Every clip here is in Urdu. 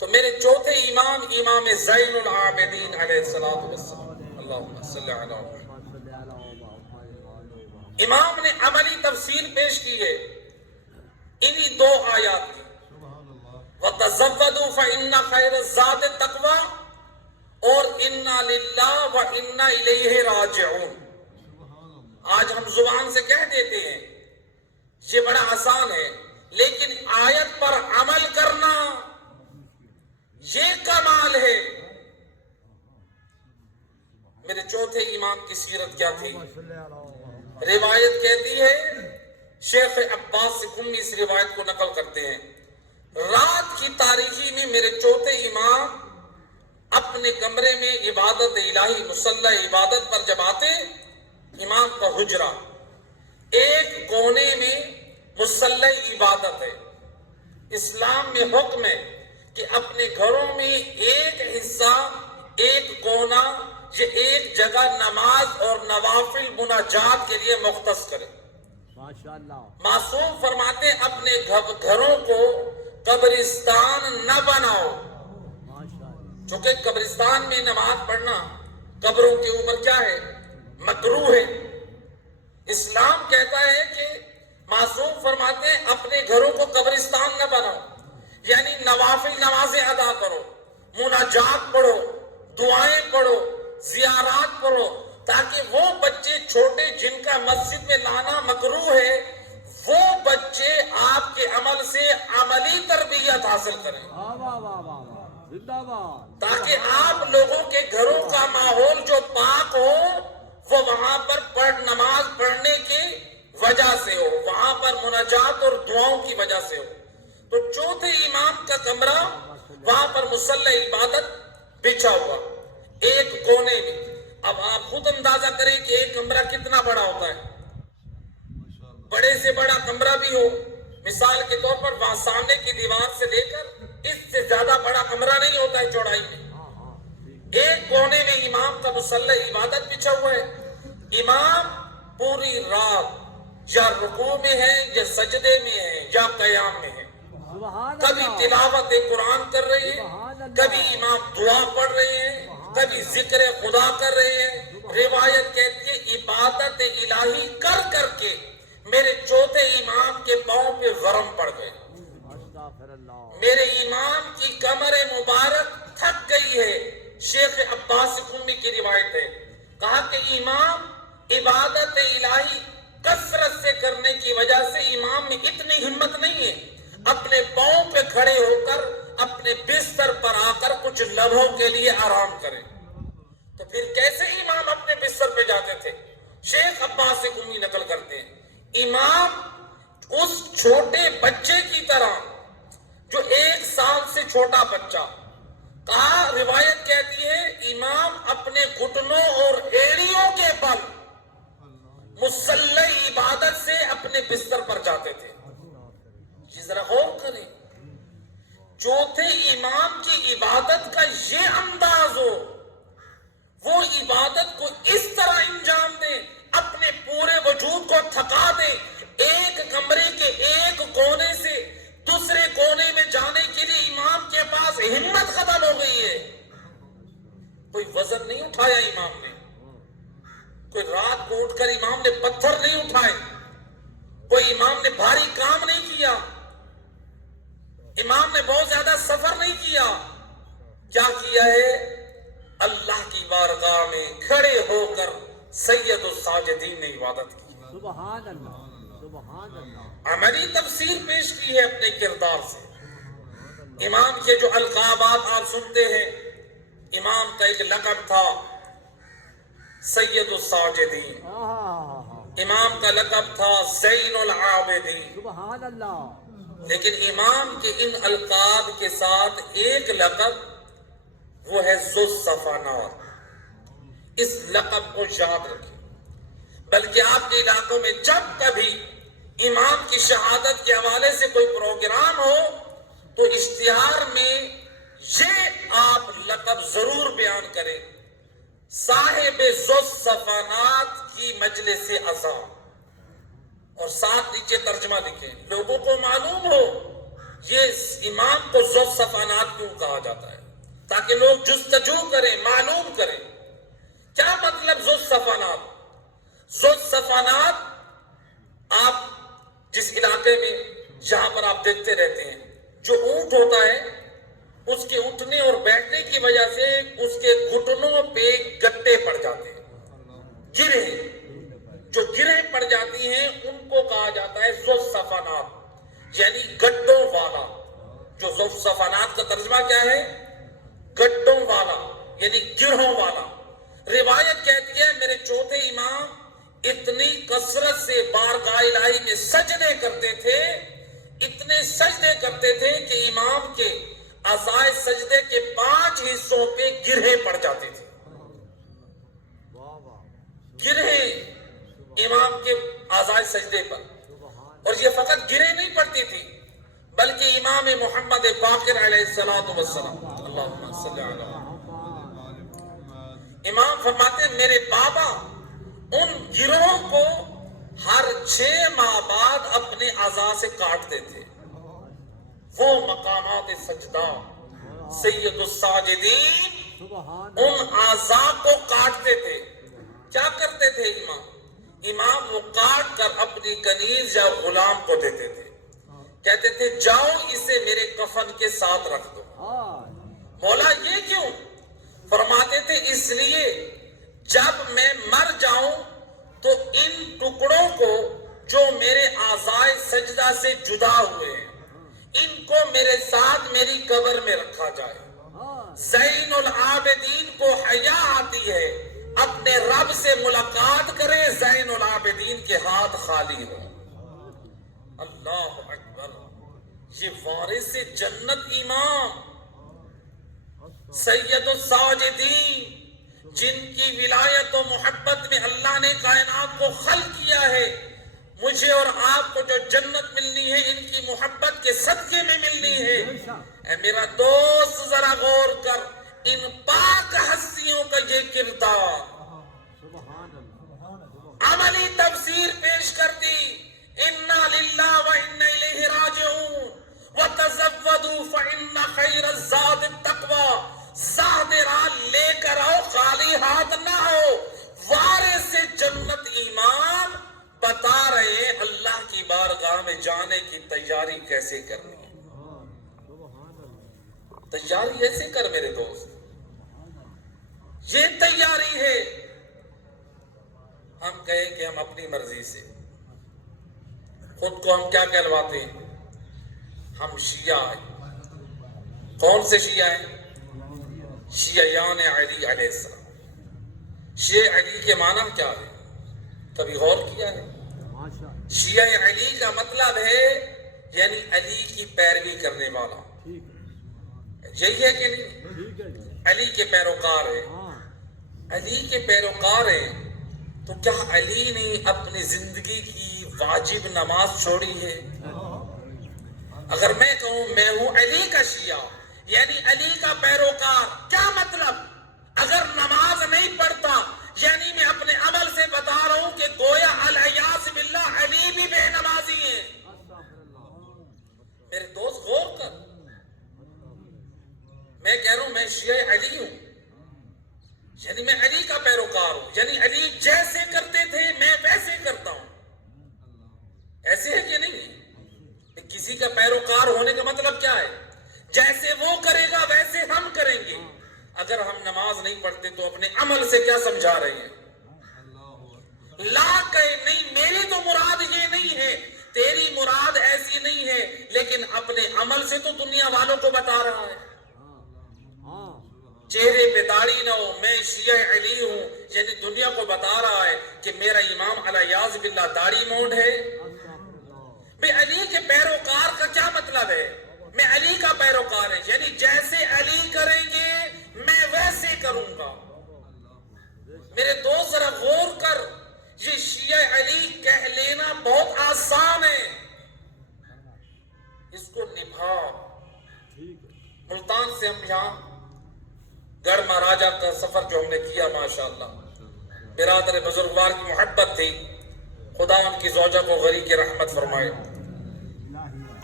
تو میرے چوتھے امام امام زین العابدین علیہ السلام، اللہم صلی علی محمد، امام نے عملی تفسیر پیش کی ہے انہی دو آیات کی، وَتَزَوَّدُوا فَإِنَّ خَيْرَ الزَّادِ التَّقْوَىٰ اور اِنَّا لِلَّهِ وَإِنَّا إِلَيْهِ رَاجِعُونَ۔ آج ہم زبان سے کہہ دیتے ہیں، یہ بڑا آسان ہے، لیکن آیت پر عمل کرنا یہ کمال ہے۔ میرے چوتھے امام کی سیرت کیا تھی؟ روایت کہتی ہے، شیخ عباس سکمی اس روایت کو نقل کرتے ہیں، رات کی تاریکی میں میرے چوتھے امام اپنے کمرے میں عبادت الہی مصلی عبادت پر جب آتے، امام کا حجرہ ایک کونے میں مصلی عبادت ہے۔ اسلام میں حکم ہے کہ اپنے گھروں میں ایک حصہ، ایک کونا، یہ ایک جگہ نماز اور نوافل مناجات کے لیے مختص کرے۔ معصوم فرماتے اپنے گھروں کو قبرستان نہ بناؤ، چونکہ قبرستان میں نماز پڑھنا قبروں کے اوپر کیا ہے؟ مکروہ ہے۔ اسلام کہتا ہے کہ معصوم فرماتے ہیں اپنے گھروں کو قبرستان نہ بناؤ، یعنی نوافل نمازیں ادا کرو، مناجات پڑھو، دعائیں پڑھو، زیارات پڑھو، تاکہ وہ بچے چھوٹے جن کا مسجد میں لانا مکروہ ہے، وہ بچے آپ کے عمل سے عملی تربیت حاصل کریں، تاکہ آپ لوگوں کے گھروں کا ماحول جو پاک ہو وہ وہاں پر نماز پڑھنے کی وجہ سے ہو، وہاں پر مناجات اور دعاؤں کی وجہ سے ہو۔ تو چوتھے امام کا کمرہ، وہاں پر مصلی عبادت بچھا ہوا ایک کونے میں۔ اب آپ خود اندازہ کریں کہ ایک کمرہ کتنا بڑا ہوتا ہے۔ بڑے سے بڑا کمرہ بھی ہو، مثال کے طور پر وہاں سامنے کی دیوار سے لے کر اس سے زیادہ بڑا کمرہ نہیں ہوتا ہے چوڑائی میں، ایک کونے میں امام کا مصلی عبادت بچھا ہوا ہے۔ امام پوری رات یا رکوع میں ہے یا سجدے میں ہے یا قیام میں ہے، کبھی تلاوت قرآن کر رہے ہیں، کبھی امام دعا پڑھ رہے ہیں، کبھی ذکر خدا کر رہے ہیں۔ روایت کہتی ہے عبادت الہی کر کر کے میرے چوتھے امام کے پاؤں پہ ورم پڑ گئے، میرے امام کی کمر مبارک تھک گئی ہے۔ شیخ عباس سکمی کی روایت ہے، کہا کہ امام عبادت الہی کثرت سے کرنے کی وجہ سے امام میں اتنی ہمت نہیں ہے اپنے پاؤں پہ کھڑے ہو کر اپنے بستر پر آ کر کچھ لمحوں کے لیے آرام کریں، تو پھر کیسے امام اپنے بستر پہ جاتے تھے؟ شیخ عباس سکمی نقل کرتے ہیں، امام اس چھوٹے بچے کی طرح جو 1 سال سے چھوٹا بچہ، کہا روایت کہتی ہے امام اپنے گھٹنوں اور ایڑیوں کے بل مصلی عبادت سے اپنے بستر پر جاتے تھے۔ یہ ذرا غور کریں، چوتھے امام کی عبادت کا یہ انداز ہو، وہ عبادت کو اس طرح انجام دیں، اپنے پورے وجود کو تھکا دیں، ایک کمرے کے ایک کونے سے دوسرے کونے میں جانے کے لیے امام کے پاس ہمت ختم ہو گئی ہے۔ کوئی وزن نہیں اٹھایا امام نے، کوئی رات کو اٹھ کر امام نے پتھر نہیں اٹھائے، کوئی امام نے بھاری کام نہیں کیا، امام نے بہت زیادہ سفر نہیں کیا۔ کیا کیا ہے؟ اللہ کی بارگاہ میں کھڑے ہو کر سید الساجدین نے عبادت کی، سبحان اللہ، سبحان اللہ، عملی تفسیر پیش کی ہے اپنے کردار سے۔ امام کے جو القابات آپ سنتے ہیں، امام کا ایک لقب تھا سید الساجدین، امام کا لقب تھا زین العابدین، سبحان اللہ، لیکن امام کے ان القاب کے ساتھ ایک لقب وہ ہے ذو الصفانات۔ اس لقب کو یاد رکھیں، بلکہ آپ کے علاقوں میں جب کبھی امام کی شہادت کے حوالے سے کوئی پروگرام ہو تو اشتہار میں یہ آپ لقب ضرور بیان کریں، صاحب ذو الصفانات کی مجلس اذان، اور ساتھ نیچے ترجمہ لکھیں، لوگوں کو معلوم ہو یہ امام کو ذو صفانات کیوں کہا جاتا ہے؟ تاکہ لوگ جستجو کریں، معلوم کریں کیا مطلب ذو صفانات۔ ذو صفانات آپ جس علاقے میں جہاں پر آپ دیکھتے رہتے ہیں، جو اونٹ ہوتا ہے اس کے اٹھنے اور بیٹھنے کی وجہ سے اس کے گھٹنوں پہ گٹے پڑ جاتے ہیں، گرہ، جو گرہ پڑ جاتی ہیں ان کو کہا جاتا ہے ذو صفانات، یعنی گڈوں والا۔ جو ذو صفانات کا ترجمہ کیا ہے؟ گڈوں والا، یعنی گرہوں والا۔ روایت کہتی ہے میرے چوتھے امام اتنی کثرت سے بارگاہ الہی میں سجدے کرتے تھے، اتنے سجدے کرتے تھے کہ امام کے اعضائے سجدے کے 5 حصوں پہ گرہیں پڑ جاتی تھی۔ گرہیں امام کے اعضائے سجدے پر، اور یہ فقط گرہیں نہیں پڑتی تھی بلکہ امام محمد باقر علیہ الصلوۃ والسلام، اللہم صلی علی امام فرماتے ہیں میرے بابا ان گروہوں کو ہر 6 ماہ بعد اپنے اعضاء سے کاٹتے تھے۔ وہ مقامات سجدہ سید الساجدین ان اعضاء کو کاٹتے تھے۔ کیا کرتے تھے امام وہ کاٹ کر اپنی کنیز یا غلام کو دیتے تھے، کہتے تھے جاؤ اسے میرے کفن کے ساتھ رکھ دو۔ مولا یہ کیوں؟ فرماتے تھے اس لیے جب میں مر جاؤں تو ان ٹکڑوں کو جو میرے اعضائے سجدہ سے جدا ہوئے ہیں ان کو میرے ساتھ میری قبر میں رکھا جائے۔ زین العابدین کو حیا آتی ہے اپنے رب سے ملاقات کرے، زین العابدین کے ہاتھ خالی ہو۔ اللہ اکبر، یہ وارث جنت امام سید الساجدین جن کی ولایت و محبت میں اللہ نے کائنات کو خلق کیا ہے، مجھے اور آپ کو جو جنت ملنی ہے ان کی محبت کے صدقے میں ملنی ہے۔ اے میرا دوست ذرا غور کر ان پاک ہستیوں کا یہ کردار، عملی تفسیر پیش کر دی، انا للہ و انا الیہ راجعون وتزودوا فان خیر الزاد التقوی، زاد راہ لے کر آؤ، خالی ہاتھ نہ ہو۔ وارث جنت امام بتا رہے ہیں اللہ کی بارگاہ میں جانے کی تیاری کیسے کرنی ہے۔ تیاری ایسے کر میرے دوست، یہ تیاری ہے۔ ہم کہیں کہ ہم اپنی مرضی سے، خود کو ہم کیا کہلواتے ہیں؟ ہم شیعہ ہیں۔ کون سے شیعہ ہیں؟ شیعیان علی علیہ السلام۔ شیعہ علی کے معنی کیا ہے؟ کبھی غور کیا ہے؟ شیعہ علی کا مطلب ہے یعنی علی کی پیروی کرنے والا، یہی ہے کہ نہیں؟ علی کے پیروکار ہیں۔ علی کے پیروکار ہیں تو کیا علی نے اپنی زندگی کی واجب نماز چھوڑی ہے؟ اگر میں کہوں میں ہوں علی کا شیعہ یعنی علی کا پیروکار، کیا مطلب؟ اگر نماز نہیں پڑھتا یعنی میں اپنے عمل سے بتا رہا ہوں کہ گویا الیاذ باللہ علی بھی بے نمازی ہیں۔ میرے دوست غور کر، میں کہہ رہا ہوں میں شیعہ علی ہوں یعنی میں علی کا پیروکار ہوں، یعنی علی جیسے کرتے تھے میں ویسے کرتا ہوں۔ ایسے ہے کہ نہیں؟ کسی کا پیروکار ہونے کا مطلب کیا ہے؟ جیسے وہ کرے گا ویسے ہم کریں گے۔ اگر ہم نماز نہیں پڑھتے تو اپنے عمل سے کیا سمجھا رہے ہیں؟ لا کہے نہیں، میری تو مراد یہ نہیں ہے، تیری مراد ایسی نہیں ہے، لیکن اپنے عمل سے تو دنیا والوں کو بتا رہا ہے۔ چہرے پہ داڑھی نہ ہو، میں شیعہ علی ہوں یعنی دنیا کو بتا رہا ہے کہ میرا امام الیاذ باللہ داڑھی مونڈ ہے۔ میں علی کے پیروکار کا کیا مطلب ہے؟ میں علی کا پیروکار ہے یعنی جیسے علی کریں گے میں ویسے کروں گا۔ میرے دوست ذرا غور کر، یہ شیعہ علی کہہ لینا بہت آسان ہے، اس کو نبھا۔ ملتان سے ہم یہاں گڑھ مہاراجہ کا سفر جو ہم نے کیا، ماشاءاللہ برادر بزرگوار کی محبت تھی، خدا ان کی زوجہ کو غریق رحمت فرمائے۔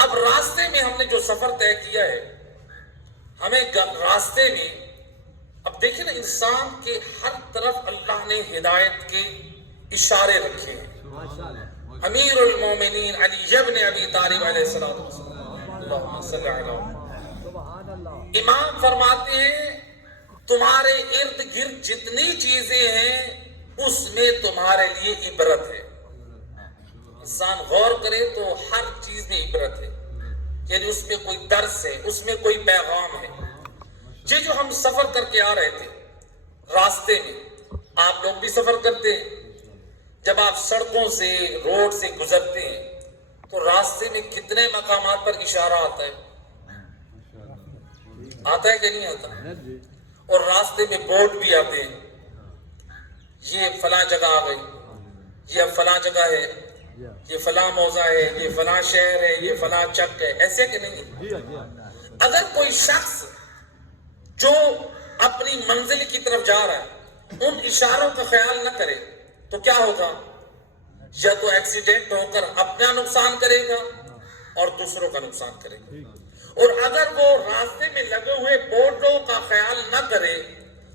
اب راستے میں ہم نے جو سفر طے کیا ہے، ہمیں راستے میں اب دیکھیں نا، انسان کے ہر طرف اللہ نے ہدایت کے اشارے رکھے ہیں۔ ماشاءاللہ امیر المومنین علی ابن ابی طالب علیہ السلام، اللہم صلی علی محمد، سبحان اللہ امام فرماتے ہیں تمہارے ارد گرد جتنی چیزیں ہیں اس میں تمہارے لیے عبرت ہے۔ انسان غور کرے تو ہر چیز میں عبرت ہے، یعنی اس میں کوئی درس ہے، اس میں کوئی پیغام ہے۔ یہ جو ہم سفر کر کے آ رہے تھے راستے میں، آپ لوگ بھی سفر کرتے ہیں، جب آپ سڑکوں سے روڈ سے گزرتے ہیں تو راستے میں کتنے مقامات پر اشارہ آتا ہے کہ نہیں آتا؟ اور راستے میں بورڈ بھی آتے ہیں، یہ فلاں جگہ آ گئی، یہ اب فلاں جگہ ہے، یہ فلاں موضع ہے، یہ فلاں شہر ہے، یہ فلاں چک ہے، ایسے کہ نہیں؟ اگر کوئی شخص جو اپنی منزل کی طرف جا رہا ہے ان اشاروں کا خیال نہ کرے تو کیا ہوگا؟ یا تو ایکسیڈنٹ ہو کر اپنا نقصان کرے گا اور دوسروں کا نقصان کرے گا، اور اگر وہ راستے میں لگے ہوئے بورڈوں کا خیال نہ کرے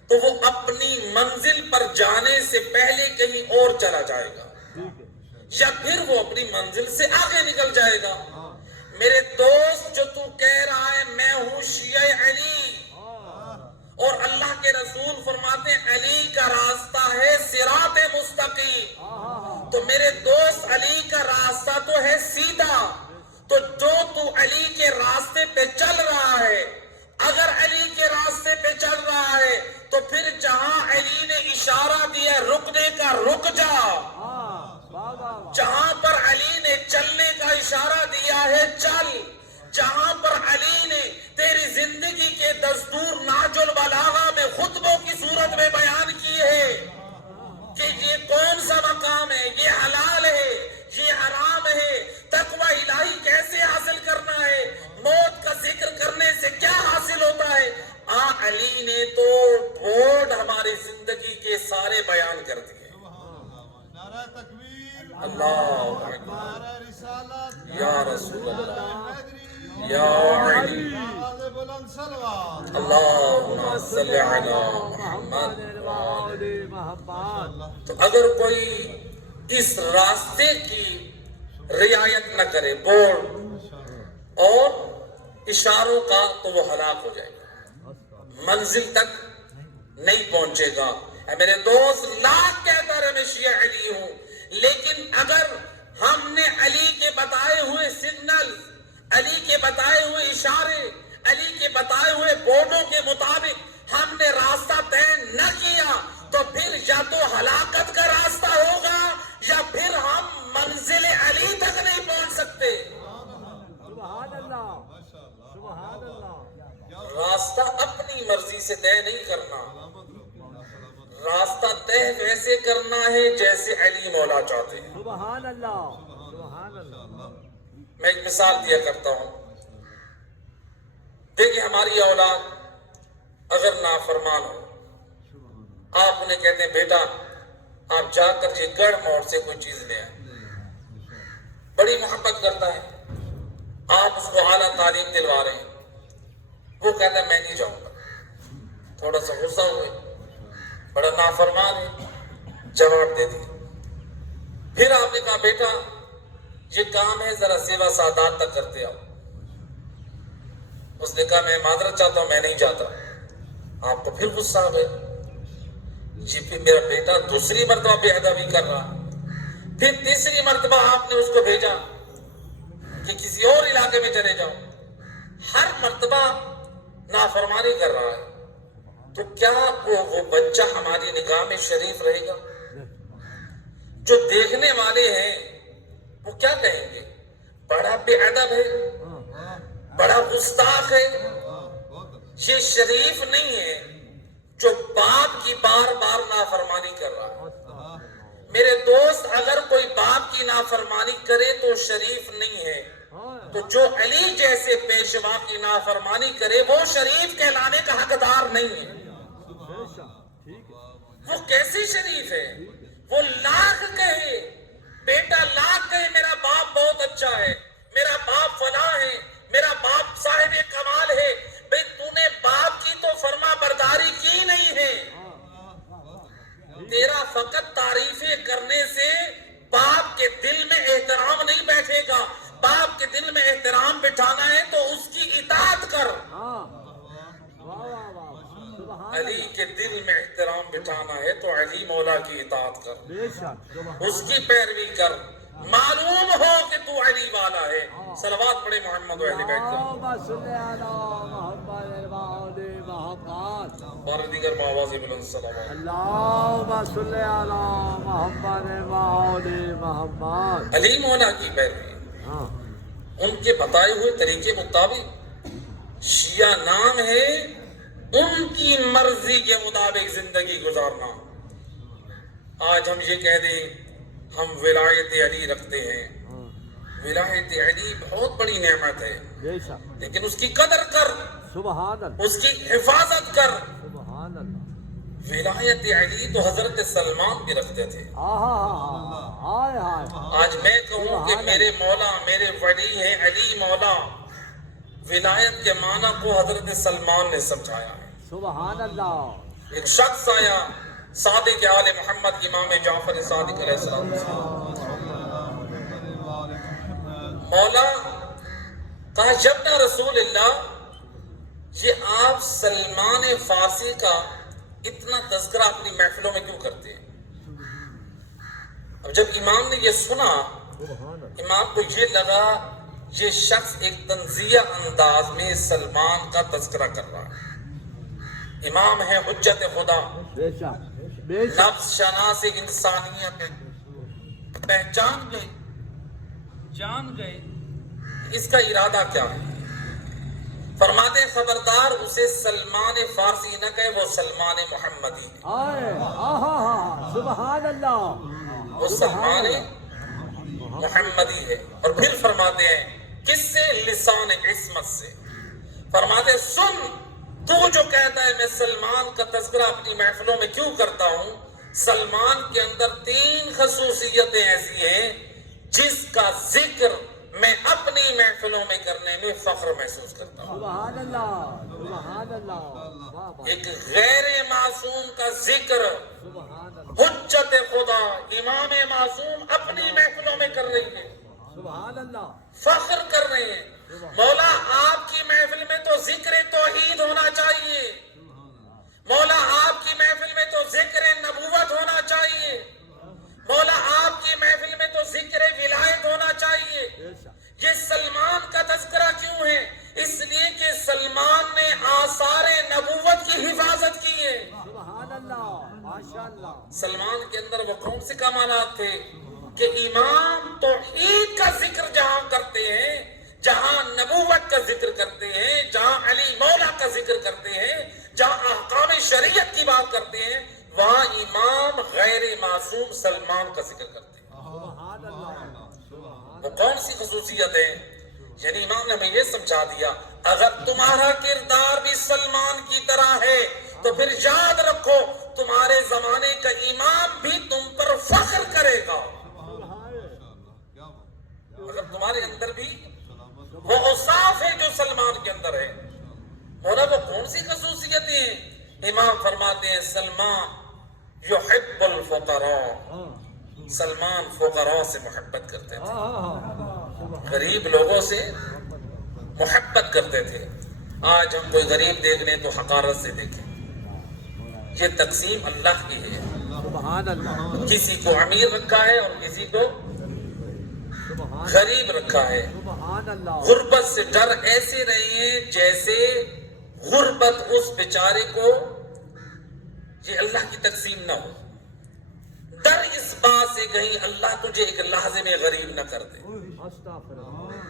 تو وہ اپنی منزل پر جانے سے پہلے کہیں اور چلا جائے گا، یا پھر وہ اپنی منزل سے آگے نکل جائے گا۔ میرے دوست، جو تو کہہ رہا ہے میں ہوں شیعہ علی، اور اللہ کے رسول فرماتے ہیں علی کا راستہ ہے صراط مستقیم، تو میرے دوست علی کا راستہ تو ہے سیدھا، تو جو تو علی کے راستے پہ چل رہا ہے، اگر علی کے راستے پہ چل رہا ہے تو پھر جہاں علی نے اشارہ دیا ہے رکنے کا رک جا، جہاں پر علی نے چلنے کا اشارہ دیا ہے چل، جہاں پر علی نے تیری زندگی کے دستور نہج البلاغہ میں خطبوں کی صورت میں بیان کیے ہیں کہ یہ کون سا مقام ہے، یہ حلال ہے، یہ حرام ہے، تقوی الہی کیسے حاصل کرنا ہے، موت کا ذکر کرنے سے کیا حاصل ہوتا ہے، علی نے تو بورڈ ہماری زندگی کے سارے بیان کر دیے۔ نعرہ تکبیر، اللہ اکبر، نعرہ رسالت، یا رسول اللہ، حیدری، یا علی، آواز بلند صلوات۔ اللہم صلی علی محمد۔ محمد تو اگر کوئی اس راستے کی رعایت نہ کرے بورڈ اور اشاروں کا تو وہ ہلاک ہو جائے گا، منزل تک نہیں پہنچے گا۔ اے میرے دوست، لاکھ کہتا رہے میں شیعہ علی ہوں، لیکن اگر ہم نے علی کے بتائے ہوئے سگنل، علی کے بتائے ہوئے اشارے، علی کے بتائے ہوئے بورڈوں کے مطابق ہم نے راستہ طے نہ کیا تو پھر یا تو ہلاکت کا راستہ ہوگا یا پھر ہم منزل علی تک نہیں پہنچ سکتے۔ سبحان اللہ سبحان اللہ راستہ اپنی مرضی سے طے نہیں کرنا، راستہ طے ویسے کرنا ہے جیسے علی مولا چاہتے ہیں۔ سبحان اللہ سبحان اللہ میں ایک مثال دیا کرتا ہوں، دیکھیں ہماری اولاد اگر نافرمان ہو، آپ انہیں کہتے ہیں بیٹا آپ جا کر یہ گڑھ موڑ سے کوئی چیز لے آئے، بڑی محبت کرتا ہے، آپ اس کو اعلیٰ تعلیم دلوا رہے ہیں، وہ کہتا ہے میں نہیں جاؤں گا، تھوڑا سا غصہ ہوئے، بڑا نافرمان ہے، جواب دے دیا۔ پھر آپ نے کہا بیٹا یہ کام ہے ذرا سیوا سادات تک کرتے آؤ، اس نے کہا میں معذرت چاہتا ہوں میں نہیں جاتا، آپ کو پھر غصہ آ گیا، یہ پھر میرا بیٹا دوسری مرتبہ بے ادبی کر رہا، پھر تیسری مرتبہ آپ نے اس کو بھیجا کہ کسی اور علاقے میں چلے جاؤ، ہر مرتبہ نافرمانی کر رہا ہے، تو کیا وہ بچہ ہماری نگاہ میں شریف رہے گا؟ جو دیکھنے والے ہیں وہ کیا کہیں گے؟ بڑا بے ادب ہے، بڑا گستاخ ہے، یہ شریف نہیں ہے جو باپ کی بار بار نافرمانی کر رہا ہے۔ میرے دوست، اگر کوئی باپ کی نافرمانی کرے تو شریف نہیں ہے، تو جو علی جیسے پیشوا کی نافرمانی کرے وہ شریف کہلانے کا حقدار نہیں ہے۔ وہ کیسے شریف ہے؟ وہ لاکھ کہے، بیٹا لاکھ کہے میرا باپ بہت اچھا ہے، میرا باپ فلاں ہے، میرا باپ صاحب کمال ہے. بھئی تو نے باپ کی تو فرما برداری کی نہیں ہے. تیرا فقط تعریفیں کرنے سے باپ کے دل میں احترام نہیں بیٹھے گا. باپ کے دل میں احترام بٹھانا ہے تو اس کی اطاعت کر. ہاں واہ واہ واہ سبحان علی کے دل میں احترام بٹھانا ہے تو علی مولا کی اطاعت کر، بے شک سبحان اس کی پیروی کر. معلوم ہو کہ تو علی والا ہے. صلوات پڑھے محمد و اہل بیت کا. اللہم صلی علی محمد وآل محمد. اور دیگر آواز بلند صلوات. اللہم صلی علی محمد وآل محمد. علی مولا کی پیروی، ہاں ان کے بتائے ہوئے طریقے مطابق. شیعہ نام ہے ان کی مرضی کے مطابق زندگی گزارنا. آج ہم یہ کہہ دیں ہم ولایت علی رکھتے ہیں. ولایت علی بہت بڑی نعمت ہے، بے شک لیکن اس کی قدر کر، سبحان اللہ اس کی حفاظت کر. سبحان اللہ. ولایت علی تو حضرت سلمان بھی رکھتے تھے. آہا ہائے ہائے. آج میں کہوں کہ میرے مولا میرے ولی ہیں علی مولا، ولایت کے معنی کو حضرت سلمان نے سمجھایا ہے. سبحان اللہ. ایک شخص آیا صادق آل محمد امام جعفر صادق علیہ السلام. مولا کہا یبنا رسول اللہ، یہ آپ سلمان فارسی کا اتنا تذکرہ اپنی محفلوں میں کیوں کرتے ہیں؟ اب جب امام نے یہ سنا، امام کو یہ لگا یہ شخص ایک طنزیہ انداز میں سلمان کا تذکرہ کر رہا ہے. امام ہے حجت خدا، بے شک بے شک. نفس شناس انسانیت، پہچان گئے جان گئے اس کا ارادہ کیا ہے. فرماتے ہیں خبردار اسے سلمان فارسی نہ کہے، وہ سلمان محمدی ہے. آئے آہا سبحان اللہ. وہ سلمان محمدی ہے. اور پھر فرماتے ہیں کس سے؟ لسان عصمت سے. فرماتے ہیں سن تو جو کہتا ہے میں سلمان کا تذکرہ اپنی محفلوں میں کیوں کرتا ہوں، سلمان کے اندر 3 خصوصیتیں ایسی ہیں جس کا ذکر میں اپنی محفلوں میں کرنے میں فخر محسوس کرتا ہوں. سبحان اللہ سبحان اللہ. واہ واہ ایک غیر معصوم کا ذکر، سبحان اللہ حجت خدا امام معصوم اپنی محفلوں میں کر رہی ہے، سبحان اللہ. فخر کر رہے ہیں. مولا آپ کی محفل میں تو ذکر توحید ہونا چاہیے، مولا آپ کی محفل میں تو ذکر نبوت ہونا چاہیے، مولا آپ کی محفل میں تو ذکر ولایت ہونا چاہیے. بے شک یہ سلمان کا تذکرہ کیوں ہے؟ اس لیے کہ سلمان نے آثار نبوت کی حفاظت کی ہے. سبحان اللہ ماشاء اللہ. سلمان کے اندر وہ کون سے کمالات تھے کہ امام توحید کا ذکر جہاں کرتے ہیں، جہاں نبوت کا ذکر کرتے ہیں، جہاں علی مولا کا ذکر کرتے ہیں، جہاں احکام شریعت کی بات کرتے ہیں، وہاں امام غیر معصوم سلمان کا ذکر کرتے ہیں. سبحان اللہ سبحان. وہ کون سی خصوصیت ہے؟ یعنی امام نے ہمیں یہ سمجھا دیا اگر تمہارا کردار بھی سلمان کی طرح ہے تو پھر یاد رکھو تمہارے زمانے کا امام بھی تم پر فخر کرے گا. اگر تمہارے اندر بھی وہ اوصاف ہے جو سلمان کے اندر ہے. مولا وہ کون سی خصوصیتیں ہیں؟ امام فرماتے ہیں سلمان یحب الفقراء، سلمان فقراء سے محبت کرتے تھے، غریب لوگوں سے محبت کرتے تھے. آج ہم کوئی غریب دیکھ لیں تو حقارت سے دیکھیں. یہ تقسیم اللہ کی ہے. سبحان اللہ کسی کو امیر رکھا ہے اور کسی کو سبحان غریب رکھا ہے. سبحان اللہ. غربت سے ڈر ایسے رہی ہے جیسے غربت اس بیچارے کو یہ اللہ کی تقسیم نہ ہو. ڈر اس بات سے کہیں اللہ تجھے ایک لحظے میں غریب نہ کر دے. استغفر اللہ.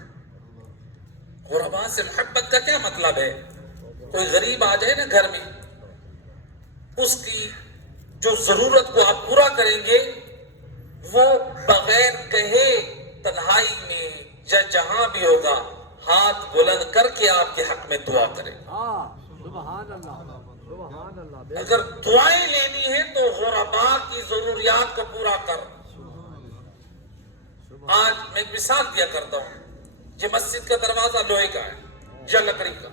غربا سے محبت کا کیا مطلب ہے؟ کوئی غریب آ جائے نا گھر میں، اس کی جو ضرورت کو آپ پورا کریں گے، وہ بغیر کہے تنہائی میں یا جہاں بھی ہوگا ہاتھ بلند کر کے آپ کے حق میں دعا کرے. ہاں سبحان اللہ سبحان اللہ. بے اگر دعائیں لینی ہے تو غربا کی ضروریات کو پورا کر. آج میں ایک مثال دیا کرتا ہوں. یہ مسجد کا دروازہ لوہے کا ہے یا لکڑی کا.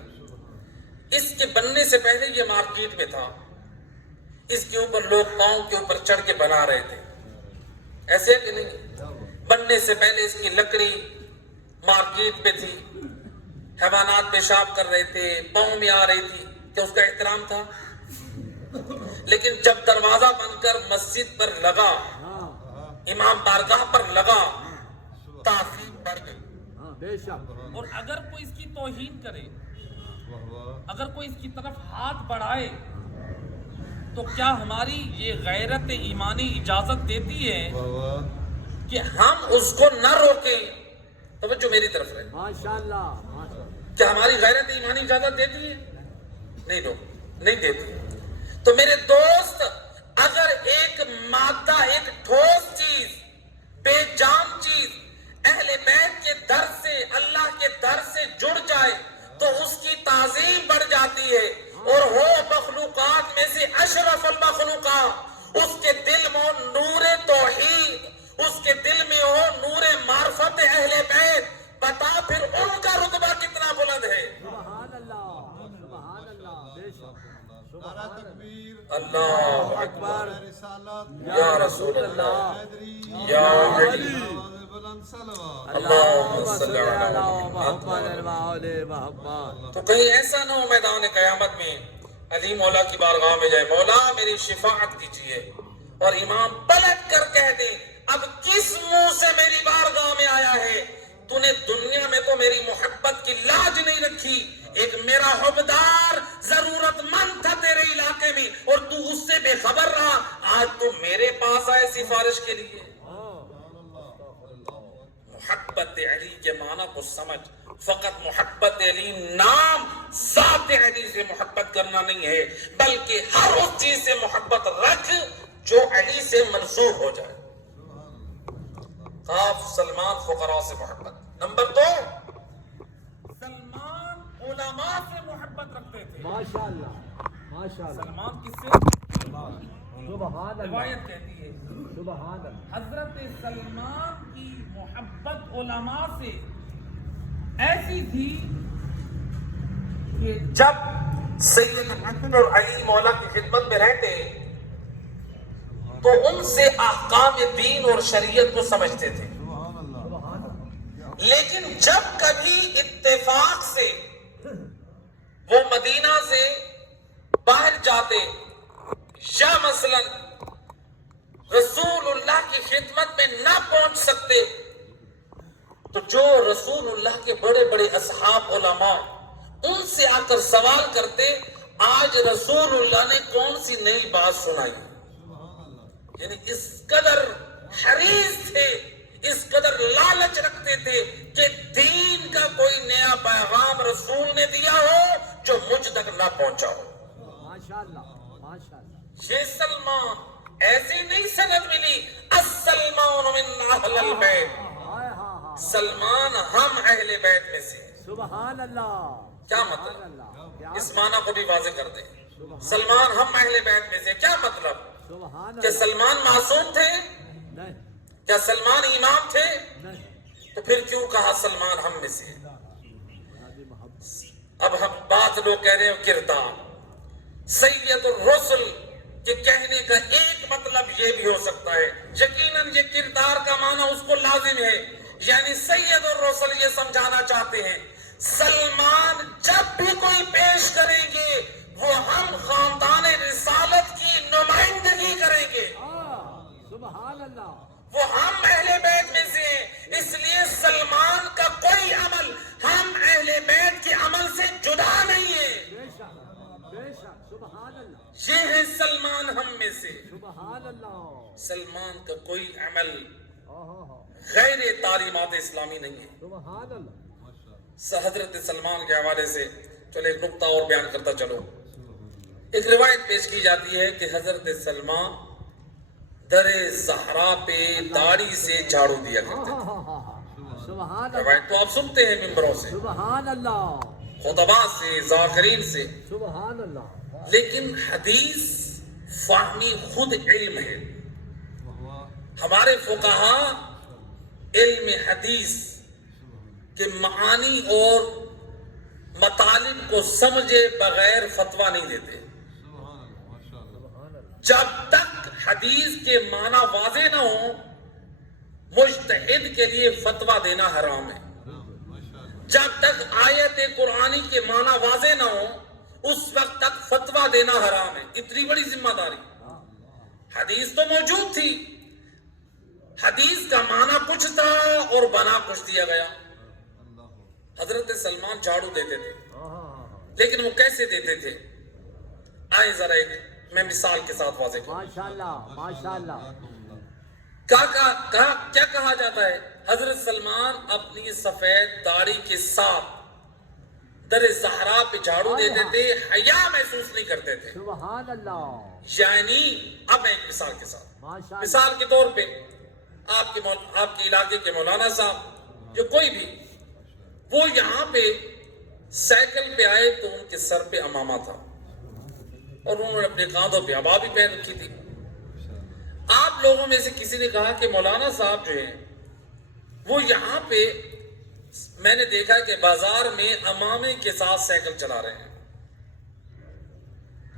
اس کے بننے سے پہلے یہ مارکیٹ میں تھا. اس کے اوپر لوگ پاؤں کے اوپر چڑھ کے بنا رہے تھے. ایسے کہ نہیں؟ بننے سے پہلے اس کی لکڑی مارکیٹ پہ تھی. حیوانات پیشاب کر رہے تھے, پاؤں میں آ رہی تھی. کیا اس کا احترام تھا؟ لیکن جب دروازہ بن کر مسجد پر لگا, امام بارگاہ پر لگا, تعظیم بڑھ گئی. ہاں بے شک. اور اگر کوئی اس کی توہین کرے, اگر کوئی اس کی طرف ہاتھ بڑھائے, تو کیا ہماری یہ غیرت ایمانی اجازت دیتی ہے کہ ہم اس کو نہ روکیں؟ توجہ میری طرف رہے. ماشاءاللہ ماشاءاللہ. کیا ہماری غیرت ایمانی اجازت دیتی ہے؟ نہیں دیتی. تو میرے دوست, اگر ایک مادہ, ایک ٹھوس چیز, بے جان چیز اہل بیت کے در سے, اللہ کے در سے جڑ جائے تو اس کی تعظیم بڑھ جاتی ہے. اور ہو مخلوقات میں سے اشرف المخلوقات, اس کے دل میں نور توحید, اس کے دل میں ہو نور معرفت اہل بیت, بتا پھر ان کا رتبہ کتنا بلند ہے. سبحان اللہ سبحان اللہ. بے شک. نعرہ تکبیر. اللہ اکبر. رسالت. یا رسول اللہ حیدری. یا علی. آواز بلند صلوات. اللہم صلی علی محمد محمد. تو کہیں ایسا نہ ہو میدان قیامت میں علی مولا کی بارگاہ میں جائے, مولا میری شفاعت کیجیے, اور امام پلٹ کر کہہ دے, اب کس منہ سے میری بارگاہ میں آیا ہے؟ تو نے دنیا میں تو میری محبت کی لاج نہیں رکھی. ایک میرا حبدار ضرورت مند تھا تیرے علاقے میں, اور تو اس سے بے خبر رہا. آج تو میرے پاس آئے سفارش کے لیے. محبت علی کے معنی کو سمجھ. فقط محبت علی نام ذات علی سے محبت کرنا نہیں ہے, بلکہ ہر اس چیز سے محبت رکھ جو علی سے منسوب ہو جائے. خاف سلمان فقراء سے محبت. نمبر 2, سلمان علماء سے محبت رکھتے تھے. ماشاءاللہ ماشاءاللہ. سلمان کس سے؟ سبحان اللہ روایت کہتی ہے سبحان اللہ. حضرت سلمان کی محبت علماء سے ایسی تھی کہ جب سید حسن اور علی مولا کی خدمت میں رہتے تو ان سے احکام دین اور شریعت کو سمجھتے تھے. لیکن جب کبھی اتفاق سے وہ مدینہ سے باہر جاتے, یا مثلا رسول اللہ کی خدمت میں نہ پہنچ سکتے, تو جو رسول اللہ کے بڑے بڑے اصحاب علماء ان سے آ کر سوال کرتے, آج رسول اللہ نے کون سی نئی بات سنائی. یعنی اس قدر حریص تھے, اس قدر لالچ رکھتے تھے کہ دین کا کوئی نیا پیغام رسول نے دیا ہو جو مجھ تک نہ پہنچا ہو. ماشاءاللہ ماشاءاللہ. یہ سلمان, ایسی نہیں سند ملی السلمان من اہل البیت, ہائے ہاں ہاں. سلمان ہم اہل بیت میں سے. سبحان اللہ. کیا سبحان مطلب؟ اللہ. کیا اس معنی کو بھی واضح کر دیں. سلمان ہم اہل بیت میں سے, کیا مطلب؟ سبحان کہ اللہ. سلمان معصوم تھے؟ نہیں کیا سلمان امام تھے؟ نہیں. تو پھر کیوں کہا سلمان ہم میں سے؟ نبی محمد. اب ہم بات لوگ کہہ رہے ہیں کردار. سید الرسل کے کہنے کا ایک مطلب یہ بھی ہو سکتا ہے, یقیناً یہ کردار کا معنی اس کو لازم ہے. یعنی سید الرسل یہ سمجھانا چاہتے ہیں سلمان جب بھی کوئی پیش کریں گے وہ ہم خاندان رسالت کی نمائندگی کریں گے. سبحان اللہ. وہ ہم اہل بیت میں سے ہیں, اس لیے سلمان کا کوئی عمل ہم اہل بیت کے عمل سے جدا نہیں ہے. بے شک بے شک. سبحان اللہ یہ ہے سلمان ہم میں سے. سبحان اللہ. سلمان کا کوئی عمل ہاں غیر تعلیمات اسلامی نہیں ہے. سبحان اللہ. حضرت سلمان کے حوالے سے چلو ایک نقطہ اور بیان کرتا چلو. ایک روایت پیش کی جاتی ہے کہ حضرت سلمان در زہرا پہ داڑھی سے جھاڑو دیا کرتے تھے. سبحان اللہ. روایت تو آپ سنتے ہیں ممبروں سے, سبحان اللہ. خطباء سے, ذاکرین سے, سبحان اللہ. لیکن حدیث فہمی خود علم ہے. ہمارے فقہا علم حدیث کہ معانی اور مطالب کو سمجھے بغیر فتویٰ نہیں دیتے. سبحان اللہ ماشاء اللہ. جب تک حدیث کے معنی واضح نہ ہو مجتہد کے لیے فتویٰ دینا حرام ہے. ماشاء اللہ. جب تک آیت قرآنی کے معنی واضح نہ ہو اس وقت تک فتویٰ دینا حرام ہے. اتنی بڑی ذمہ داری. حدیث تو موجود تھی, حدیث کا معنی کچھ تھا اور بنا کچھ دیا گیا. حضرت سلمان جھاڑو دیتے تھے, لیکن وہ کیسے دیتے تھے؟ آئیں ذرا ایک میں مثال کے ساتھ واضح کروں. ماشاءاللہ ماشاءاللہ. کیا کہا جاتا ہے؟ حضرت سلمان اپنی سفید داڑھی کے ساتھ در زہرا پہ جھاڑو دیتے تھے, حیا محسوس نہیں کرتے تھے. سبحان اللہ. یعنی اب میں ایک مثال کے ساتھ, ماشاءاللہ. مثال کے طور پہ آپ کے علاقے کے مولانا صاحب جو کوئی بھی, وہ یہاں پہ سائیکل پہ آئے تو ان کے سر پہ امامہ تھا اور انہوں نے اپنے کاندھوں پہ عبا بھی پہن رکھی تھی. آپ لوگوں میں سے کسی نے کہا کہ مولانا صاحب جو ہیں وہ یہاں پہ میں نے دیکھا کہ بازار میں امامے کے ساتھ سائیکل چلا رہے ہیں.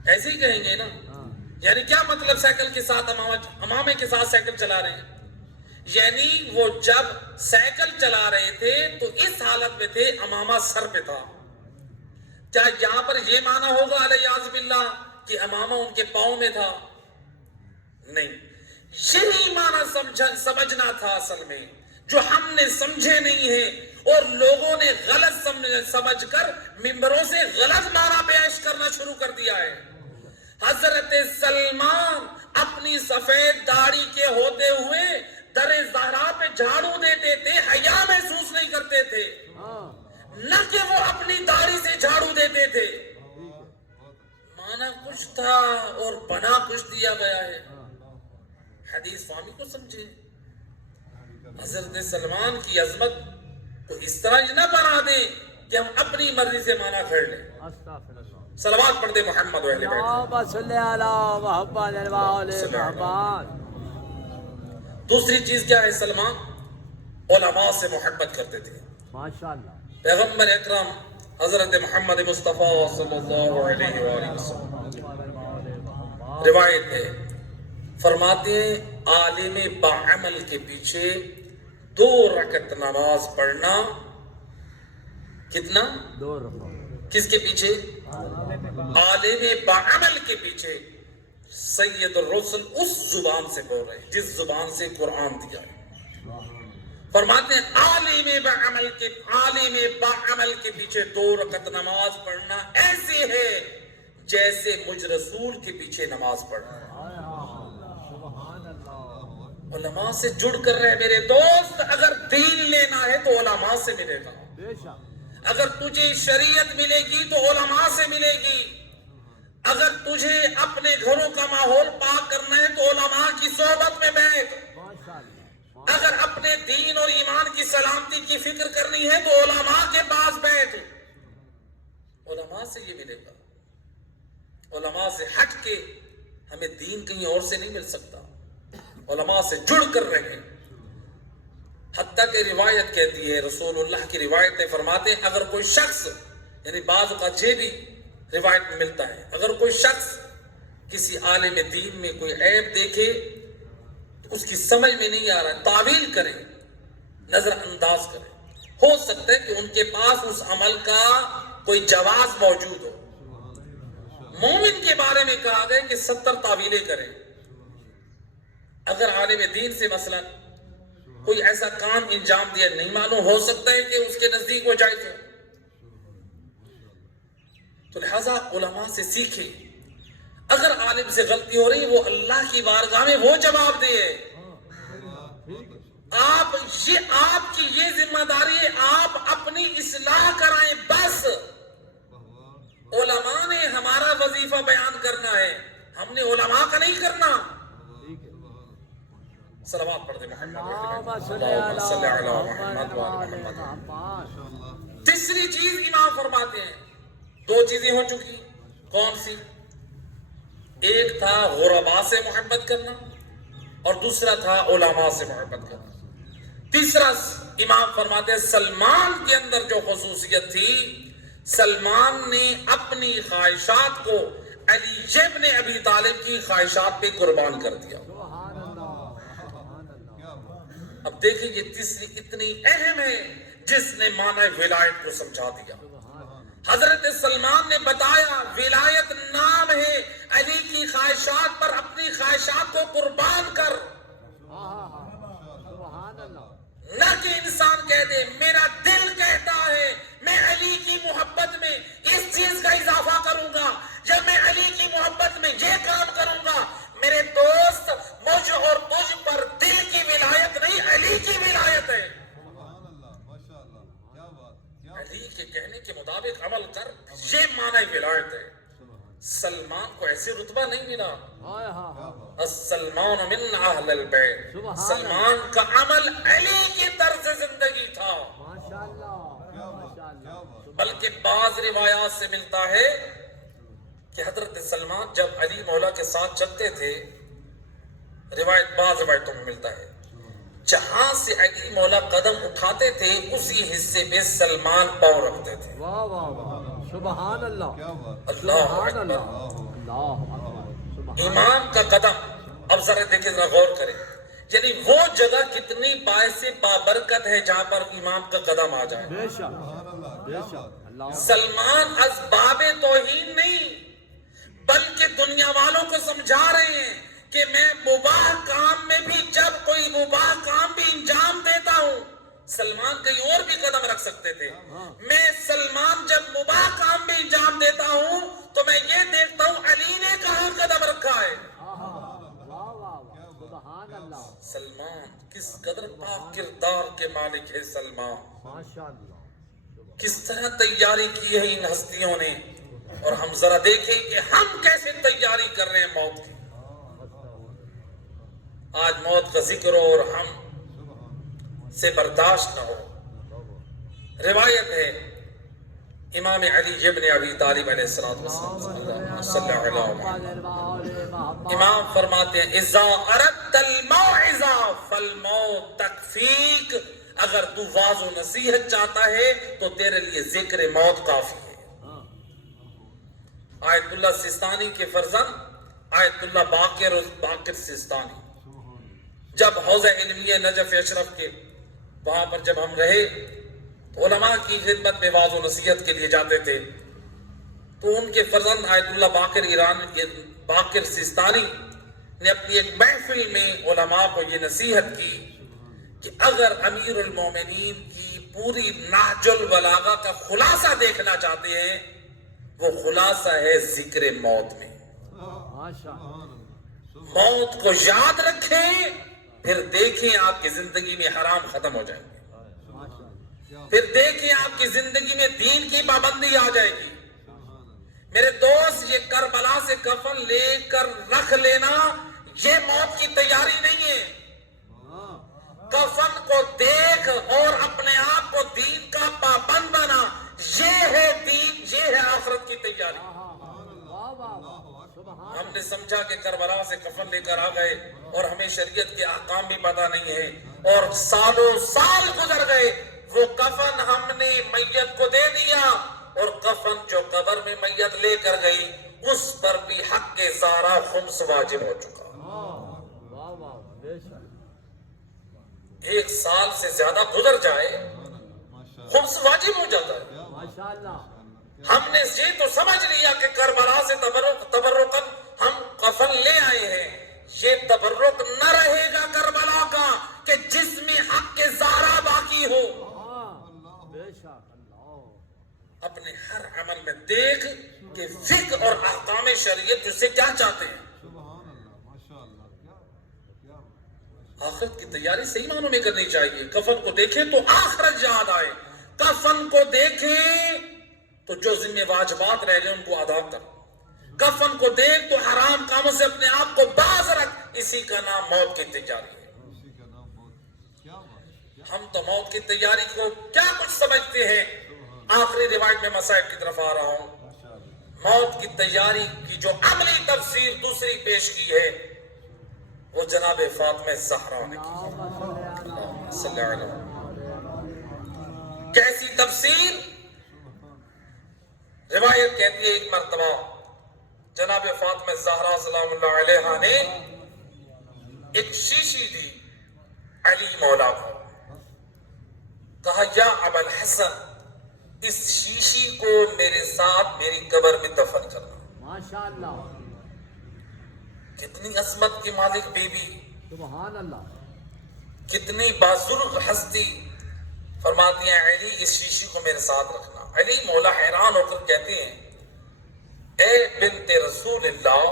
ایسے ہی کہیں گے نا, یعنی کیا مطلب سائیکل کے ساتھ امامے کے ساتھ سائیکل چلا رہے ہیں؟ یعنی وہ جب سائیکل چلا رہے تھے تو اس حالت میں تھے امامہ سر پہ تھا. کیا یہاں پر یہ معنی ہوگا علیہ باللہ کہ امامہ ان کے پاؤں میں تھا؟ نہیں. یہی معنی سمجھنا تھا اصل میں, جو ہم نے سمجھے نہیں ہے اور لوگوں نے غلط سمجھ کر ممبروں سے غلط معنی پیش کرنا شروع کر دیا ہے. حضرت سلمان اپنی سفید داڑھی کے ہوتے ہوئے در زہرا پہ جھاڑو دیتے تھے, حیا محسوس نہیں کرتے تھے, نہ کہ وہ اپنی داڑھی سے جھاڑو دیتے تھے. معنی کچھ تھا اور بنا کچھ دیا گیا ہے. حدیث فہمی کو سمجھے. حضرت سلمان کی عظمت کو اس طرح نہ بنا دیں کہ ہم اپنی مرضی سے معنی کر لیں. صلوات پڑھ دے محمد و اہل بیت. اللہم صلی علی محمد و آل محمد. دوسری چیز کیا ہے؟ سلمان علماء سے محبت کرتے تھے. ماشاءاللہ. پیغمبر اکرم حضرت محمد مصطفیٰ صلی اللہ علیہ وآلہ وسلم روایت ہے, فرماتے ہیں عالم باعمل کے پیچھے 2 رکعت نماز پڑھنا. کتنا؟ 2 رکعت. کس کے پیچھے؟ عالم باعمل کے پیچھے. سید الرسل اس زبان سے بول رہے ہیں جس زبان سے قرآن دیا ہے. فرماتے ہیں عالم باعمل کے پیچھے 2 رکعت نماز پڑھنا ایسے ہے جیسے مجھ رسول کے پیچھے نماز پڑھنا. علماء سے جڑ کر رہے میرے دوست. اگر دین لینا ہے تو علماء سے ملے گا. بے شک. اگر تجھے شریعت ملے گی تو علماء سے ملے گی. اگر تجھے اپنے گھروں کا ماحول پاک کرنا ہے تو علماء کی صحبت میں بیٹھ. ماشاءاللہ. اگر اپنے دین اور ایمان کی سلامتی کی فکر کرنی ہے تو علماء کے پاس بیٹھ. علماء سے یہ ملے گا. علماء سے ہٹ کے ہمیں دین کہیں اور سے نہیں مل سکتا. علماء سے جڑ کر رہے. حتیٰ کہ روایت کہتی ہے, رسول اللہ کی روایت فرماتے ہیں اگر کوئی شخص, یعنی بعض اوقات یہ بھی روایت میں ملتا ہے, اگر کوئی شخص کسی عالم دین میں کوئی عیب دیکھے تو اس کی سمجھ میں نہیں آ رہا, تعویل کرے, نظر انداز کرے. ہو سکتا ہے کہ ان کے پاس اس عمل کا کوئی جواز موجود ہو. مومن کے بارے میں کہا گیا کہ 70 تعویلیں کریں. اگر عالم دین سے مثلا کوئی ایسا کام انجام دیا نہیں معلوم, ہو سکتا ہے کہ اس کے نزدیک وہ جائز ہو. تو لہذا علماء سے سیکھیں. اگر عالم سے غلطی ہو رہی وہ اللہ کی بارگاہ میں وہ جواب دے. آپ کی یہ ذمہ داری ہے, آپ اپنی اصلاح کرائیں. بس علماء نے ہمارا وظیفہ بیان کرنا ہے, ہم نے علماء کا نہیں کرنا. صلوات پڑھ دے اللہم صلی علی محمد و آل محمد. تیسری چیز امام فرماتے ہیں, 2 چیزیں ہو چکی. کون سی؟ ایک تھا غرباء سے محبت کرنا اور دوسرا تھا علماء سے محبت کرنا. تیسرا امام فرماتے ہیں سلمان کے اندر جو خصوصیت تھی، سلمان نے اپنی خواہشات کو علی ابن ابی طالب کی خواہشات پہ قربان کر دیا۔ سبحان اللہ سبحان اللہ اب دیکھیں یہ تیسری اتنی اہم ہے جس نے معنی ولایت کو سمجھا دیا۔ حضرت سلمان نے بتایا ولایت نام ہے علی کی خواہشات پر اپنی خواہشات کو قربان کر، سبحان اللہ نہ کہ انسان کہہ دے میرا دل کہتا ہے میں علی کی محبت میں اس چیز کا اضافہ کروں گا، یا میں علی کی محبت میں یہ کام کروں گا۔ میرے دوست، مجھ اور تجھ پر دل کی ولایت نہیں، علی کی ولایت ہے۔ سبحان اللہ، ماشاء اللہ، کیا بات، کیا علی کے کہنے کے مطابق عمل کر، یہ معنی ولایت ہے۔ سلمان کو ایسے رتبہ نہیں ملا۔ ہائے ہاں السلمان من اہل البیت، سبحان سلمان کا عمل علی کی طرز زندگی تھا۔ ماشاء اللہ ماشاء اللہ بلکہ بعض روایات سے ملتا ہے کہ حضرت سلمان جب علی مولا کے ساتھ چلتے تھے، بعض روایتوں میں ملتا ہے جہاں سے علی مولا قدم اٹھاتے تھے اسی حصے پہ سلمان پاؤں رکھتے تھے۔ واہ واہ واہ سبحان اللہ کیا بات، اللہ سبحان اکبر۔ اللہ اللہ اکبر سبحان امام کا قدم، اب ذرا دیکھیں، ذرا غور کریں، یعنی وہ جگہ کتنی باعث بابرکت ہے جہاں پر امام کا قدم آ جائے۔ بے شک بے شک اللہ سلمان اسباب توہین نہیں بلکہ دنیا والوں کو سمجھا رہے ہیں کہ میں مباح کام میں بھی جب کوئی مباح کام بھی انجام دیتا ہوں، سلمان کہیں اور بھی قدم رکھ سکتے تھے، میں سلمان جب مباح کام بھی انجام دیتا ہوں تو میں یہ دیکھتا ہوں علی نے کہاں قدم رکھا ہے۔ واہ واہ سبحان اللہ سلمان کس قدر پاک کردار کے مالک ہے سلمان، ماشاء اللہ کس طرح تیاری کی ہے ان ہستیوں نے، اور ہم ذرا دیکھیں کہ ہم کیسے تیاری کر رہے ہیں موت کی۔ آج موت کا ذکر ہو اور ہم سے برداشت نہ ہو۔ روایت ہے امام علی ابن ابی طالب علیہ السلام صلی اللہ علیہ وسلم، امام فرماتے ہیں اذا اردت الموعظہ فالموت تکفیک، اگر تو واعظ و نصیحت چاہتا ہے تو تیرے لیے ذکر موت کافی ہے۔ آیت اللہ سیستانی کے فرزند آیت اللہ باقر سیستانی جب حوضہ علمیہ نجف اشرف کے وہاں پر جب ہم رہے تو علماء کی خدمت میں واعظ و نصیحت کے لیے جاتے تھے، تو ان کے فرزند آیت اللہ باقر سیستانی نے اپنی ایک محفل میں علماء کو یہ نصیحت کی کہ اگر امیر المومنین کی پوری نہج البلاغہ کا خلاصہ دیکھنا چاہتے ہیں، وہ خلاصہ ہے ذکر موت میں۔ ماشاء موت کو یاد رکھیں، پھر دیکھیں آپ کی زندگی میں حرام ختم ہو جائیں گے، پھر دیکھیں آپ کی زندگی میں دین کی پابندی آ جائے گی۔ میرے دوست، یہ کربلا سے کفن لے کر رکھ لینا یہ موت کی تیاری نہیں ہے۔ کفن کو دیکھ اور اپنے آپ کو دین کا پابند بنا، یہ ہے دین، یہ ہے آخرت کی تیاری۔ واہ واہ سبحان ہم نے سمجھا کہ کربلا سے کفن لے کر آ گئے اور ہمیں شریعت کے احکام بھی پتہ نہیں ہے، اور سالوں سال گزر گئے، وہ کفن ہم نے میت کو دے دیا، اور کفن جو قبر میں میت لے کر گئی اس پر بھی حق کے زارا خمس واجب ہو چکا۔ واہ واہ بے شک ایک سال سے زیادہ گزر جائے خمس واجب ہو جاتا ہے۔ ماشاء اللہ ہم نے یہ تو سمجھ لیا کہ کربلا سے تبرکن ہم کفن لے آئے ہیں، یہ تبرک نہ رہے گا کربلا کا کہ جس میں حق کے زارا باقی ہو۔ بے شک اللہ اپنے ہر عمل میں دیکھ کہ فقہ اور احکام شریعت تجھ سے کیا چاہتے ہیں۔ سبحان اللہ، ماشاء اللہ، کیا آخرت کی تیاری صحیح معنوں میں کرنی چاہیے۔ کفن کو دیکھیں تو آخرت یاد آئے، کفن کو دیکھیں تو جو ذمہ واجبات رہ گئے ان کو ادا کر، کفن کو دیکھ تو حرام کاموں سے اپنے آپ کو باز رکھ، اسی کا نام موت کی تیاری ہے۔ اسی کا نام موت، کیا بات، ہم تو موت کی تیاری کو کیا کچھ سمجھتے ہیں۔ آخری روایت میں مسائل کی طرف آ رہا ہوں۔ ماشاء اللہ، موت کی تیاری کی جو عملی تفسیر دوسری پیش کی ہے وہ جناب فاطمہ زہرا نے کی۔ اللہم صل علی صلی اللہ علیہ وسلم. کیسی تفسیر؟ روایت کہتی ہے ایک مرتبہ جناب فاطمہ زہرا سلام اللہ علیہا نے ایک شیشی دی علی مولا کو، کہا یا ابا الحسن اس شیشی کو میرے ساتھ میری قبر میں دفن کرنا. ماشاءاللہ کتنی عظمت کی مالک بی بی، سبحان اللہ. کتنی بازرگ ہستی. فرماتی ہیں علی اس شیشی کو میرے ساتھ رکھنا. علی مولا حیران ہو کر کہتے ہیں اے بنت رسول اللہ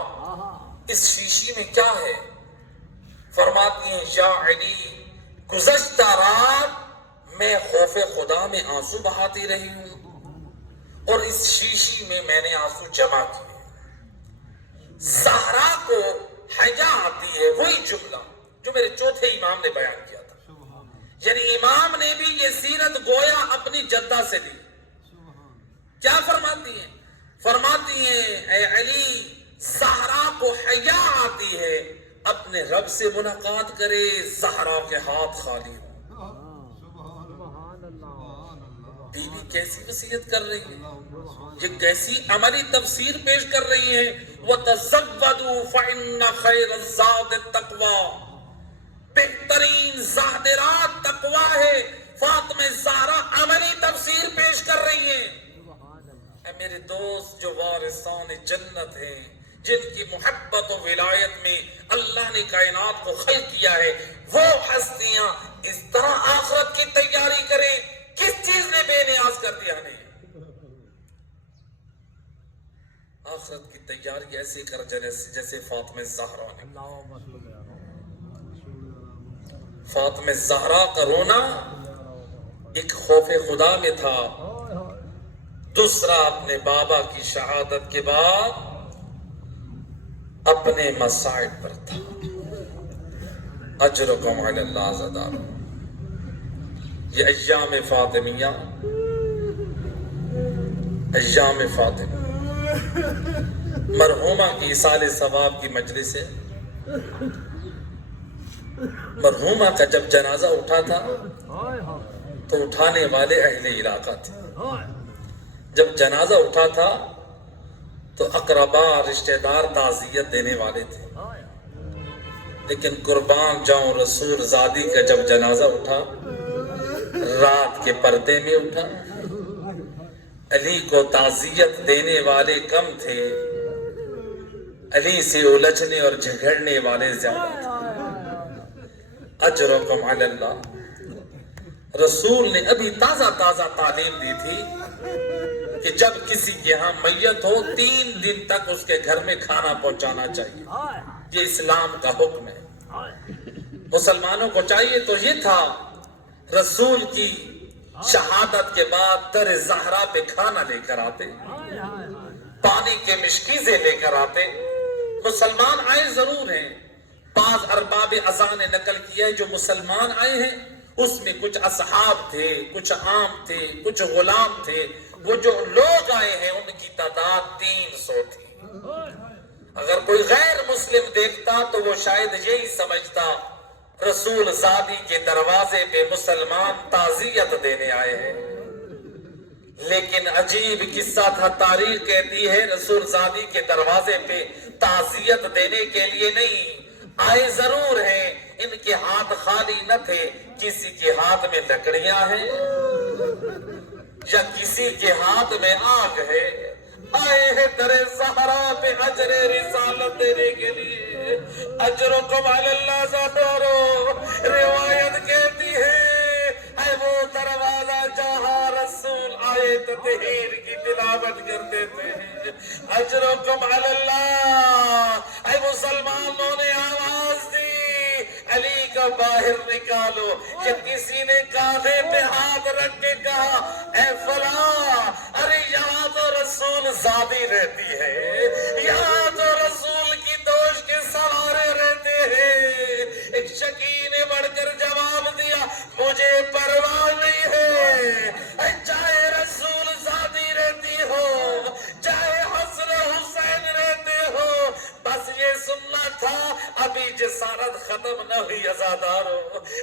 اس شیشی میں کیا ہے؟ فرماتی ہیں یا علی گزشتہ رات میں خوف خدا میں آنسو بہاتی رہی ہوں اور اس شیشی میں میں نے آنسو جمع کیے. زہرا کو حیا آتی ہے، وہی جملہ جو میرے چوتھے امام نے بیان کیا تھا. یعنی امام نے بھی یہ سیرت گویا اپنی جدہ سے لی. کیا فرماتی ہیں؟ فرماتی ہیں اے علی زہرا کو حیا آتی ہے، اپنے رب سے ملاقات کرے، زہرا کے ہاتھ خالی ہو. بی بی کیسی وصیت کر رہی ہے، یہ کیسی عملی تفسیر پیش کر رہی ہیں. وَتَزَوَّدُوا فَإِنَّ خَيْرَ الزَّادِ التَّقْوَىٰ، بہترین زاد رات تقویٰ ہے. فاطمہ زہرا عملی تفسیر پیش کر رہی ہیں. اے میرے دوست جو وارثان جنت ہیں، جن کی محبت و ولایت میں اللہ نے کائنات کو خلق کیا ہے، وہ ہستیاں اس طرح آخرت کی تیاری کریں. کس چیز نے بے نیاز کر دیا ہمیں؟ آخرت کی تیاری ایسے کر جیسے فاطمہ زہرا نے. فاطمہ زہرا کا رونا ایک خوف خدا میں تھا، دوسرا اپنے بابا کی شہادت کے بعد اپنے مصائب پر تھا. اجرکم علی اللہ زدار. یہ ایام فاطمیہ، ایام فاطمہ مرحومہ کی ایصال ثواب کی مجلس ہے. مرحومہ کا جب جنازہ اٹھا تھا تو اٹھانے والے اہل علاقہ تھے. جب جنازہ اٹھا تھا تو اقربا رشتہ دار تعزیت دینے والے تھے. لیکن قربان جاؤں رسول زادی کا جب جنازہ اٹھا رات کے پردے میں اٹھا. علی کو تعزیت دینے والے کم تھے، علی سے الجھنے اور جھگڑنے والے زیادہ تھے. اجرکم علی اللہ. رسول نے ابھی تازہ تعلیم دی تھی کہ جب کسی کے ہاں میت ہو 3 دن تک اس کے گھر میں کھانا پہنچانا چاہیے. یہ اسلام کا حکم ہے. مسلمانوں کو چاہیے تو یہ تھا رسول کی شہادت کے بعد در زہرا پہ کھانا لے کر آتے، پانی کے مشکیزیں لے کر آتے. مسلمان آئے ضرور ہیں، بعض ارباب اذان نے نقل کیا ہے جو مسلمان آئے ہیں اس میں کچھ اصحاب تھے، کچھ عام تھے، کچھ غلام تھے. وہ جو لوگ آئے ہیں ان کی تعداد 300 تھی. اگر کوئی غیر مسلم دیکھتا تو وہ شاید یہی سمجھتا رسول زادی کے دروازے پہ مسلمان تعزیت دینے آئے ہیں. لیکن عجیب قصہ تھا. تاریخ کہتی ہے رسول زادی کے دروازے پہ تعزیت دینے کے لیے نہیں آئے ضرور ہیں. ان کے ہاتھ خالی نہ تھے. کسی کے ہاتھ میں لکڑیاں ہیں یا کسی کے ہاتھ میں آگ ہے. آئے ہیں در زہرا پہ اجر رسالت دینے کے لیے. اجرکم علی اللہ زادارو. روایت کہتی ہے اے وہ دروازہ جہاں رسول آئے تطہیر کی تلاوت کرتے تھے. اجرکم علی اللہ. اے مسلمانوں نے آواز دی علی کا باہر نکالو. کہ کسی نے کاندھے پہ ہاتھ رکھ کے کہا اے فلاں، ارے یہاں تو رسول زادی رہتی ہے، یہاں تو رسول کی دوش کے سوارے رہتے ہیں. ایک شکی نے بڑھ کر جواب دیا مجھے پرواہ نہیں ہے. چاہے رسول زادی رہتی ہو، چاہے حسن حسین رہتے ہو، بس یہ سننا تھا ابھی جسارت ختم نہ ہوئی عزادارو.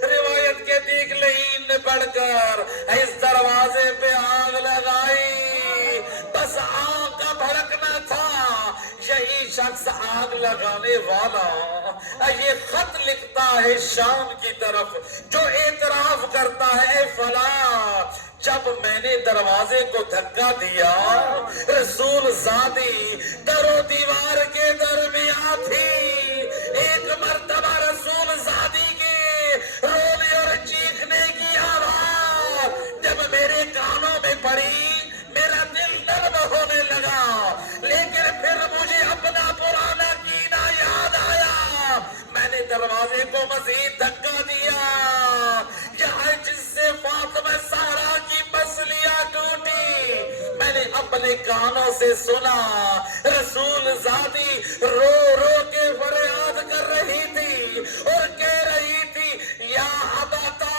روایت کے دیکھ لین نے بڑھ کر اس دروازے پہ آگ لگائی. بس آگ کا بھڑکنا تھا. یہی شخص آگ لگانے والا یہ خط لکھتا ہے شام کی طرف جو اعتراف کرتا ہے فلاں. جب میں نے دروازے کو دھکا دیا رسول زادی در و دیوار کے درمیان تھی. ایک مرتبہ رسول زادی کے رونے اور چیخنے کی آواز جب میرے کانوں میں پڑی میرا دل درد ہونے لگا. لیکن پھر مجھے اپنا پرانا کینہ یاد آیا. میں نے دروازے کو مزید دھکا دیا. یہ جس سے فاطمہ زہرا کی پسلیاں ٹوٹی میں نے اپنے کانوں سے سنا. رسول زادی رو رو کے فریاد کر رہی تھی اور کہہ رہی تھی یا ابتا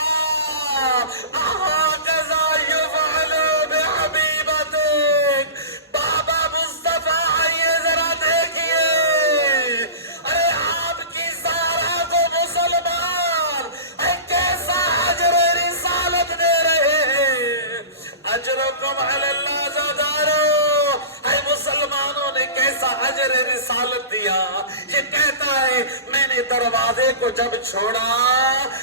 اہکذا یفعل بحبیبتک. بابا مصطفیٰ آئیے ذرا دیکھیے. ارے آپ کی زہرا کو مسلمان کیسا اجر رسالت دے رہے ہیں. اجرکم علی اللہ زادارو. اے مسلمانوں نے کیسا اجر رسالت دیا. یہ کہتا ہے میں نے دروازے کو جب چھوڑا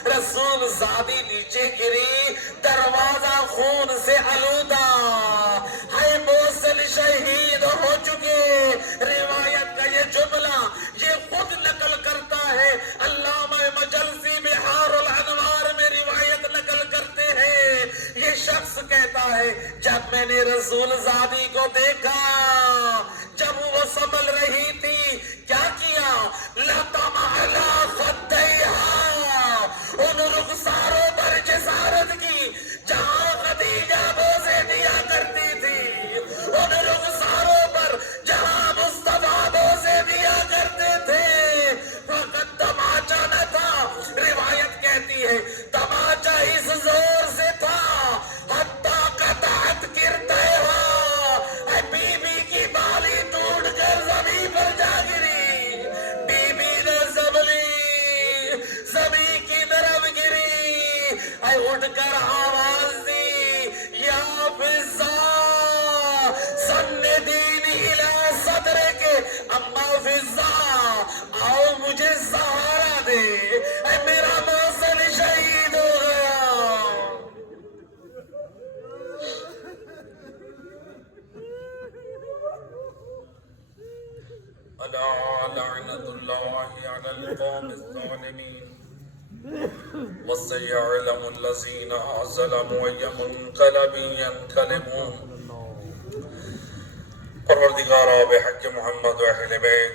رسول زادی نیچے گری. دروازہ خون سے آلودہ. ہے موصل شہید ہو چکے. روایت کا یہ جملہ یہ خود نقل کرتا ہے. علامہ مجلسی بحار الانوار میں روایت نقل کرتے ہیں. یہ شخص کہتا ہے جب میں نے رسول زادی کو دیکھا جب وہ سنبھل رہی تھی کیا کیا لطم علی خدیہا. ان رخساروں پر جسارت کی جہاں خدیجہ بوسے دیا کرتی تھی. ان رخساروں پر جہاں مصطفیٰ بوسے دیا کرتے تھے. فقط تماچا نہ تھا. روایت کہتی ہے تماچا اس زور سے تھا حتیٰ قطعت کرتیہا. بی بی کی بالی ٹوٹ کر زمین پر جا گری. بی بی نے زمین کی طرف گری. اٹھ کر آواز دی یا فضا سن دین الہ صدر کے. اما فضا آؤ مجھے سہارا دے. میرا موصل شہید ہو گیا. الا لعنت اللہ علی القوم الظالمین وسيعلم الذين ظلموا أي منقلب ينقلبون. پروردگارا بحق محمد و اہل بیت